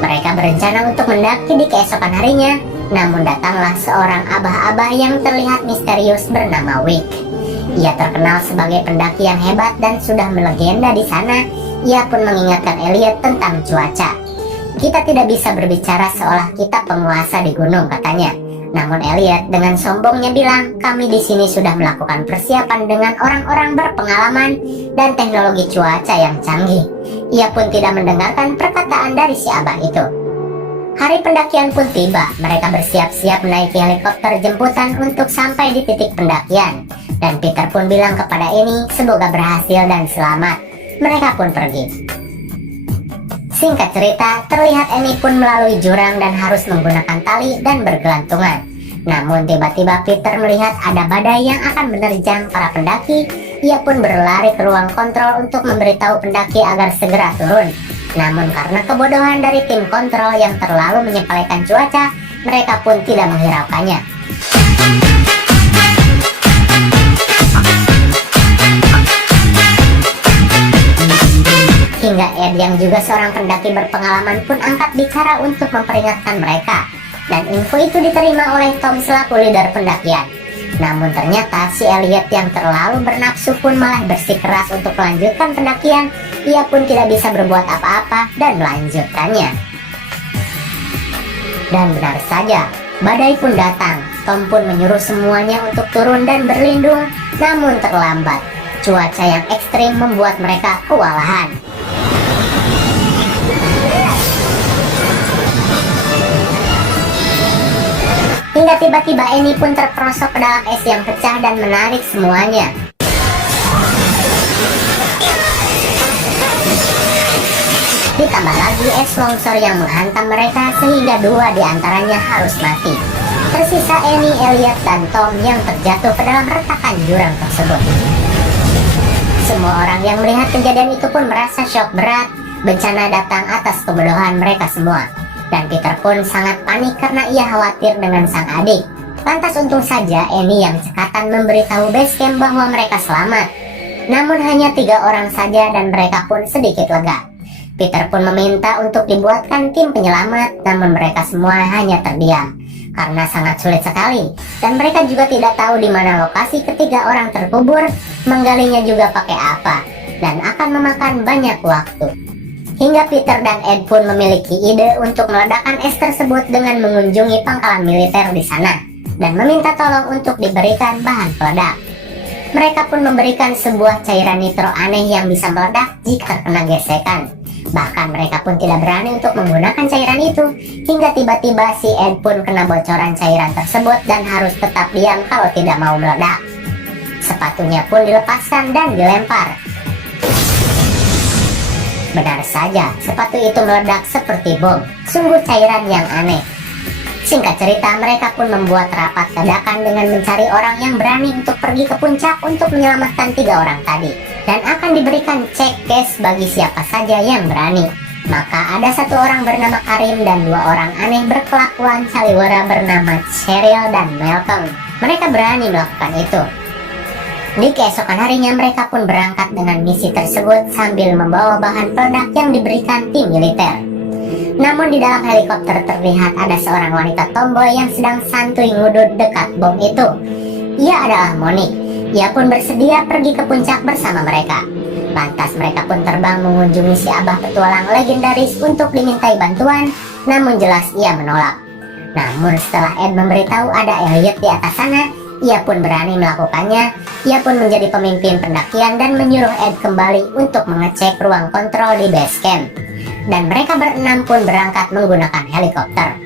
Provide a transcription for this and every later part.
Mereka berencana untuk mendaki di keesokan harinya, namun datanglah seorang abah-abah yang terlihat misterius bernama Wick. Ia terkenal sebagai pendaki yang hebat dan sudah melegenda di sana. Ia pun mengingatkan Elliot tentang cuaca. "Kita tidak bisa berbicara seolah kita penguasa di gunung," katanya. Namun Elliot dengan sombongnya bilang, "Kami di sini sudah melakukan persiapan dengan orang-orang berpengalaman dan teknologi cuaca yang canggih." Ia pun tidak mendengarkan perkataan dari si abah itu. Hari pendakian pun tiba. Mereka bersiap-siap menaiki helikopter jemputan untuk sampai di titik pendakian. Dan Peter pun bilang kepada Annie semoga berhasil dan selamat. Mereka pun pergi. Singkat cerita, terlihat Annie pun melalui jurang dan harus menggunakan tali dan bergelantungan. Namun tiba-tiba Peter melihat ada badai yang akan menerjang para pendaki. Ia pun berlari ke ruang kontrol untuk memberitahu pendaki agar segera turun. Namun karena kebodohan dari tim kontrol yang terlalu menyepelekan cuaca, mereka pun tidak menghiraukannya. Hingga Ed yang juga seorang pendaki berpengalaman pun angkat bicara untuk memperingatkan mereka. Dan info itu diterima oleh Tom selaku leader pendakian. Namun ternyata si Elliot yang terlalu bernafsu pun malah bersikeras untuk melanjutkan pendakian. Ia pun tidak bisa berbuat apa-apa dan melanjutkannya. Dan benar saja, badai pun datang. Tom pun menyuruh semuanya untuk turun dan berlindung. Namun terlambat. Cuaca yang ekstrim membuat mereka kewalahan. Hingga tiba-tiba Annie pun terperosok ke dalam es yang pecah dan menarik semuanya. Ditambah lagi es longsor yang menghantam mereka sehingga dua di antaranya harus mati. Tersisa Annie, Elliot, dan Tom yang terjatuh ke dalam retakan jurang tersebut. Semua orang yang melihat kejadian itu pun merasa syok berat. Bencana datang atas kebodohan mereka semua. Dan Peter pun sangat panik karena ia khawatir dengan sang adik. Lantas untung saja Annie yang cekatan memberitahu base camp bahwa mereka selamat. Namun hanya 3 orang saja dan mereka pun sedikit lega. Peter pun meminta untuk dibuatkan tim penyelamat, namun mereka semua hanya terdiam karena sangat sulit sekali. Dan mereka juga tidak tahu di mana lokasi ketiga orang terkubur, menggalinya juga pakai apa, dan akan memakan banyak waktu. Hingga Peter dan Ed pun memiliki ide untuk meledakkan es tersebut dengan mengunjungi pangkalan militer di sana dan meminta tolong untuk diberikan bahan peledak. Mereka pun memberikan sebuah cairan nitro aneh yang bisa meledak jika terkena gesekan. Bahkan mereka pun tidak berani untuk menggunakan cairan itu, hingga tiba-tiba si Ed pun kena bocoran cairan tersebut dan harus tetap diam kalau tidak mau meledak. Sepatunya pun dilepaskan dan dilempar. Benar saja, sepatu itu meledak seperti bom. Sungguh cairan yang aneh. Singkat cerita, mereka pun membuat rapat dadakan dengan mencari orang yang berani untuk pergi ke puncak untuk menyelamatkan 3 orang tadi. Dan akan diberikan cek cash bagi siapa saja yang berani. Maka ada 1 orang bernama Karim dan 2 orang aneh berkelakuan saliwara bernama Cheryl dan Malcolm. Mereka berani melakukan itu. Di keesokan harinya mereka pun berangkat dengan misi tersebut sambil membawa bahan peledak yang diberikan tim militer. Namun di dalam helikopter terlihat ada seorang wanita tomboy yang sedang santuy ngudut dekat bom itu. Ia adalah Monique. Ia pun bersedia pergi ke puncak bersama mereka. Lantas mereka pun terbang mengunjungi si abah petualang legendaris untuk dimintai bantuan, namun jelas ia menolak. Namun setelah Ed memberitahu ada Elliot di atas sana, ia pun berani melakukannya. Ia pun menjadi pemimpin pendakian dan menyuruh Ed kembali untuk mengecek ruang kontrol di base camp. Dan mereka berenam pun berangkat menggunakan helikopter.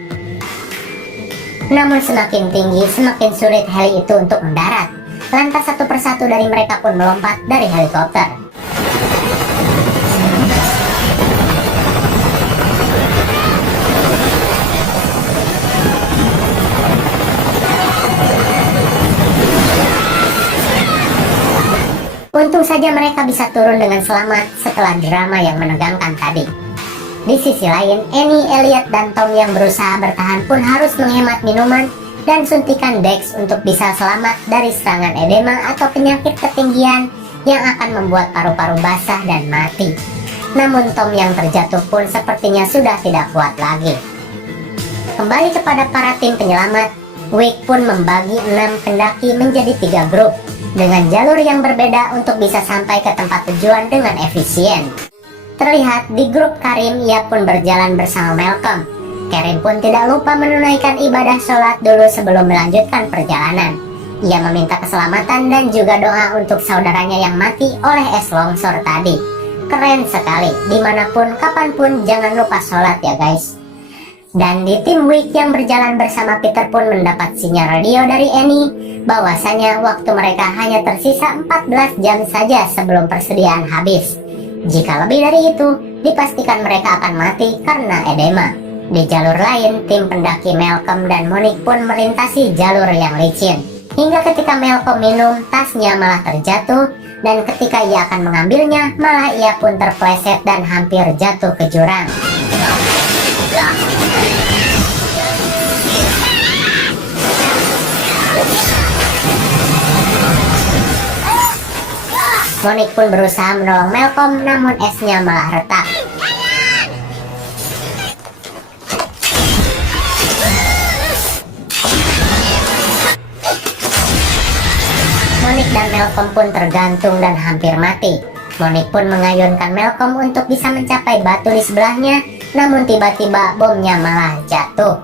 Namun semakin tinggi, semakin sulit heli itu untuk mendarat. Lantas satu persatu dari mereka pun melompat dari helikopter. Untung saja mereka bisa turun dengan selamat setelah drama yang menegangkan tadi. Di sisi lain, Annie, Elliot, dan Tom yang berusaha bertahan pun harus menghemat minuman dan suntikan Dex untuk bisa selamat dari serangan edema atau penyakit ketinggian yang akan membuat paru-paru basah dan mati. Namun Tom yang terjatuh pun sepertinya sudah tidak kuat lagi. Kembali kepada para tim penyelamat, Wick pun membagi 6 pendaki menjadi 3 grup dengan jalur yang berbeda untuk bisa sampai ke tempat tujuan dengan efisien. Terlihat di grup Karim, ia pun berjalan bersama Malcolm. Karim pun tidak lupa menunaikan ibadah sholat dulu sebelum melanjutkan perjalanan. Ia meminta keselamatan dan juga doa untuk saudaranya yang mati oleh es longsor tadi. Keren sekali, dimanapun, kapanpun, jangan lupa sholat ya guys. Dan di tim Wick yang berjalan bersama Peter pun mendapat sinyal radio dari Annie bahwasanya waktu mereka hanya tersisa 14 jam saja sebelum persediaan habis. Jika lebih dari itu, dipastikan mereka akan mati karena edema. Di jalur lain, tim pendaki Malcolm dan Monique pun melintasi jalur yang licin. Hingga ketika Malcolm minum, tasnya malah terjatuh, dan ketika ia akan mengambilnya, malah ia pun terpleset dan hampir jatuh ke jurang. Monique pun berusaha menolong Malcolm, namun esnya malah retak. Monique dan Malcolm pun tergantung dan hampir mati. Monique pun mengayunkan Malcolm untuk bisa mencapai batu di sebelahnya, namun tiba-tiba bomnya malah jatuh.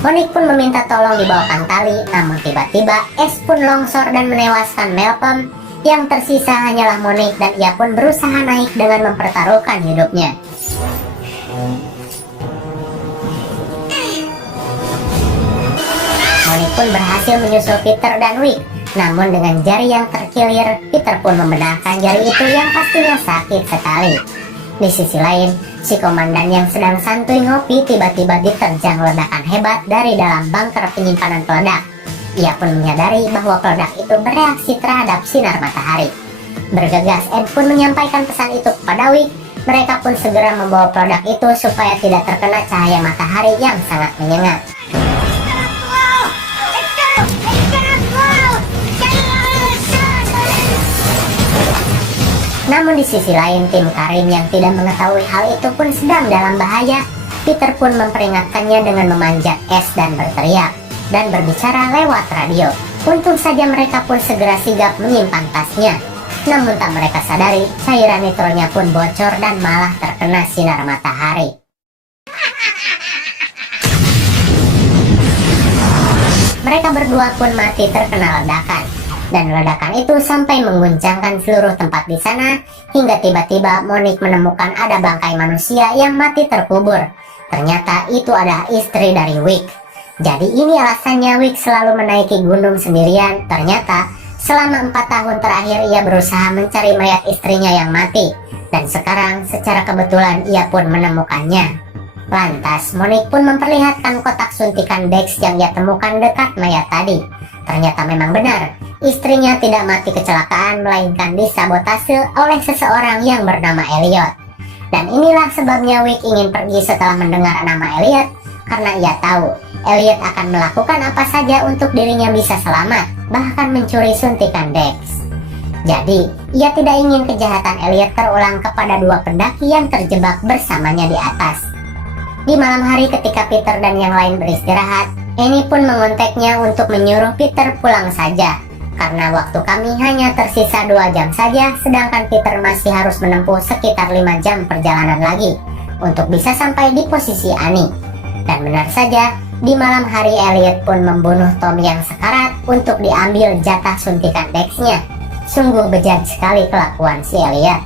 Monique pun meminta tolong dibawakan tali, namun tiba-tiba es pun longsor dan menewaskan Malcolm. Yang tersisa hanyalah Monique dan ia pun berusaha naik dengan mempertaruhkan hidupnya. Monique pun berhasil menyusul Peter dan Wick, namun dengan jari yang terkilir, Peter pun membenarkan jari itu yang pastinya sakit sekali. Di sisi lain, si komandan yang sedang santuy ngopi tiba-tiba diterjang ledakan hebat dari dalam bunker penyimpanan peledak. Ia pun menyadari bahwa peledak itu bereaksi terhadap sinar matahari. Bergegas, Ed pun menyampaikan pesan itu kepada Wick. Mereka pun segera membawa peledak itu supaya tidak terkena cahaya matahari yang sangat menyengat. Namun di sisi lain, tim Karim yang tidak mengetahui hal itu pun sedang dalam bahaya. Peter pun memperingatkannya dengan memanjat es dan berteriak dan berbicara lewat radio. Untung saja mereka pun segera sigap menyimpan tasnya. Namun tak mereka sadari, cairan nitronya pun bocor dan malah terkena sinar matahari. Mereka berdua pun mati terkena ledakan. Dan ledakan itu sampai mengguncangkan seluruh tempat di sana, hingga tiba-tiba Monique menemukan ada bangkai manusia yang mati terkubur. Ternyata itu adalah istri dari Wick. Jadi ini alasannya Wick selalu menaiki gunung sendirian. Ternyata selama 4 tahun terakhir ia berusaha mencari mayat istrinya yang mati. Dan sekarang secara kebetulan ia pun menemukannya. Lantas Monique pun memperlihatkan kotak suntikan Dex yang ia temukan dekat mayat tadi. Ternyata memang benar, istrinya tidak mati kecelakaan melainkan disabotase oleh seseorang yang bernama Elliot. Dan inilah sebabnya Wick ingin pergi setelah mendengar nama Elliot, karena ia tahu Elliot akan melakukan apa saja untuk dirinya bisa selamat, bahkan mencuri suntikan Dex. Jadi, ia tidak ingin kejahatan Elliot terulang kepada 2 pendaki yang terjebak bersamanya di atas. Di malam hari ketika Peter dan yang lain beristirahat, Annie pun mengontaknya untuk menyuruh Peter pulang saja, karena waktu kami hanya tersisa 2 jam saja, sedangkan Peter masih harus menempuh sekitar 5 jam perjalanan lagi untuk bisa sampai di posisi Annie. Dan benar saja, di malam hari Elliot pun membunuh Tom yang sekarat untuk diambil jatah suntikan Dex-nya. Sungguh bejat sekali kelakuan si Elliot.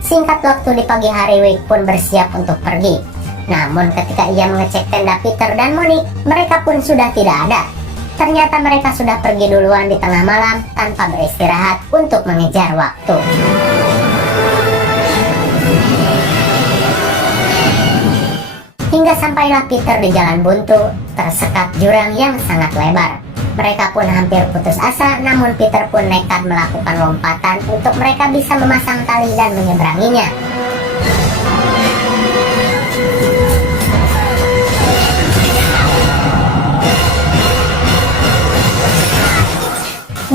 Singkat waktu di pagi hari, Wick pun bersiap untuk pergi. Namun ketika ia mengecek tenda Peter dan Monique, mereka pun sudah tidak ada. Ternyata mereka sudah pergi duluan di tengah malam tanpa beristirahat untuk mengejar waktu. Hingga sampailah Peter di jalan buntu, tersekat jurang yang sangat lebar. Mereka pun hampir putus asa, namun Peter pun nekat melakukan lompatan untuk mereka bisa memasang tali dan menyeberanginya.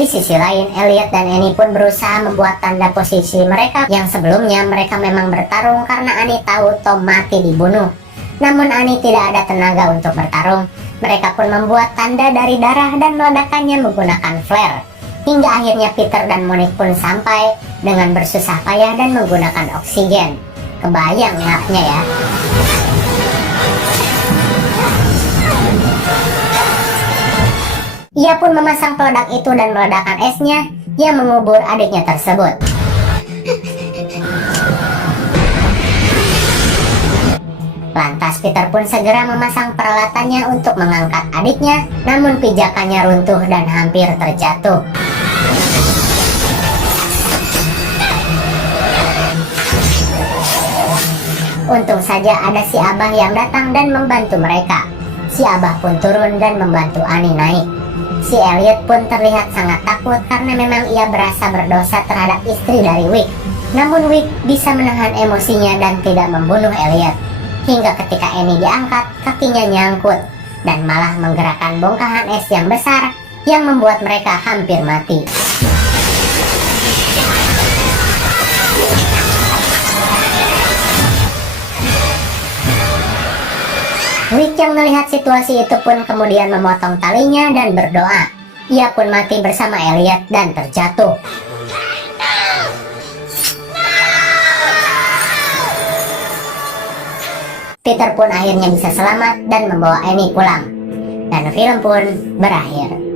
sisi lain, Elliot dan Annie pun berusaha membuat tanda posisi mereka yang sebelumnya mereka memang bertarung karena Annie tahu Tom mati dibunuh. Namun Annie tidak ada tenaga untuk bertarung. Mereka pun membuat tanda dari darah dan meledakannya menggunakan flare. Hingga akhirnya Peter dan Monique pun sampai dengan bersusah payah dan menggunakan oksigen. Kebayang ngapnya ya. Ia pun memasang peledak itu dan meledakkan esnya yang mengubur adiknya tersebut. Lantas Peter pun segera memasang peralatannya untuk mengangkat adiknya, namun pijakannya runtuh dan hampir terjatuh. Untung saja ada si Abah yang datang dan membantu mereka. Si Abah pun turun dan membantu Annie naik. Si Elliot pun terlihat sangat takut karena memang ia berasa berdosa terhadap istri dari Wick. Namun Wick bisa menahan emosinya dan tidak membunuh Elliot. Hingga ketika Annie diangkat, kakinya nyangkut dan malah menggerakkan bongkahan es yang besar yang membuat mereka hampir mati. Wick yang melihat situasi itu pun kemudian memotong talinya dan berdoa. Ia pun mati bersama Elliot dan terjatuh. Peter pun akhirnya bisa selamat dan membawa Annie pulang. Dan film pun berakhir.